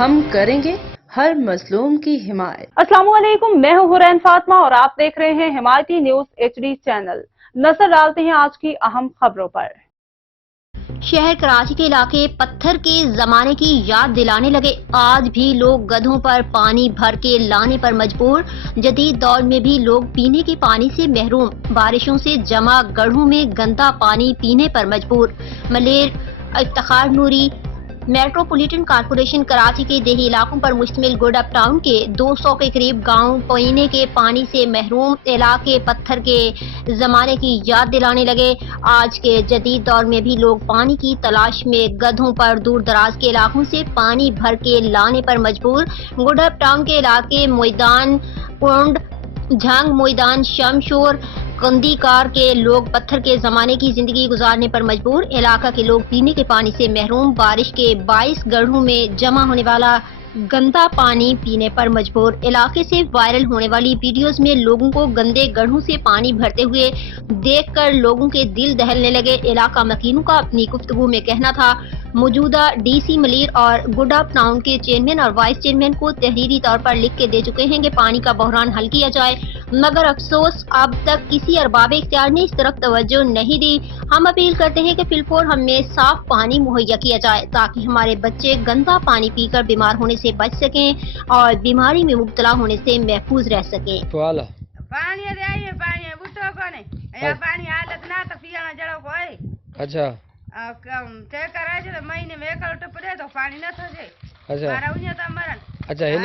ہم کریں گے ہر مظلوم کی حمایت۔ السلام علیکم، میں ہوں حرین فاطمہ اور آپ دیکھ رہے ہیں حمایتی نیوز HD چینل۔ نظر ڈالتے ہیں آج کی اہم خبروں پر۔ شہر کراچی کے علاقے پتھر کے زمانے کی یاد دلانے لگے۔ آج بھی لوگ گدھوں پر پانی بھر کے لانے پر مجبور۔ جدید دور میں بھی لوگ پینے کے پانی سے محروم۔ بارشوں سے جمع گڑھوں میں گندا پانی پینے پر مجبور۔ ملیر افتخار نوری میٹروپولیٹن کارپوریشن کراچی کے دیہی علاقوں پر مشتمل گڈ اپ ٹاؤن کے 200 کے قریب گاؤں پینے کے پانی سے محروم۔ علاقے پتھر کے زمانے کی یاد دلانے لگے۔ آج کے جدید دور میں بھی لوگ پانی کی تلاش میں گدھوں پر دور دراز کے علاقوں سے پانی بھر کے لانے پر مجبور۔ گڈ اپ ٹاؤن کے علاقے میدان کنڈ، جھنگ میدان، شمشور، کندی کار کے لوگ پتھر کے زمانے کی زندگی گزارنے پر مجبور۔ علاقہ کے لوگ پینے کے پانی سے محروم۔ بارش کے باعث گڑھوں میں جمع ہونے والا گندا پانی پینے پر مجبور۔ علاقے سے وائرل ہونے والی ویڈیوز میں لوگوں کو گندے گڑھوں سے پانی بھرتے ہوئے دیکھ کر لوگوں کے دل دہلنے لگے۔ علاقہ مکینوں کا اپنی گفتگو میں کہنا تھا، موجودہ DC ملیر اور گڈ اپ ٹاؤن کے چیئرمین اور وائس چیئرمین کو تحریری طور پر لکھ کے دے چکے ہیں کہ پانی کا بحران حل کیا جائے، مگر افسوس اب تک کسی ارباب اختیار نے اس طرف توجہ نہیں دی۔ ہم اپیل کرتے ہیں کہ فی الفور ہمیں صاف پانی مہیا کیا جائے تاکہ ہمارے بچے گندا پانی پی کر بیمار ہونے سے بچ سکیں اور بیماری میں مبتلا ہونے سے محفوظ رہ سکیں۔ اچھا اچھا ہن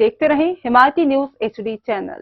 دیکھتے رہیں حمایتی نیوز HD چینل۔